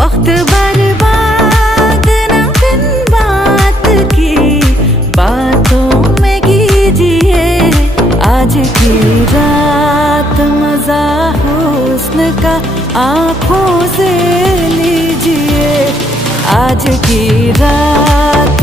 वक्त बर्बाद न बिन बात की बातों में कीजिए। आज की रात मजा हुस्न का आँखों से लीजिए। आज की रात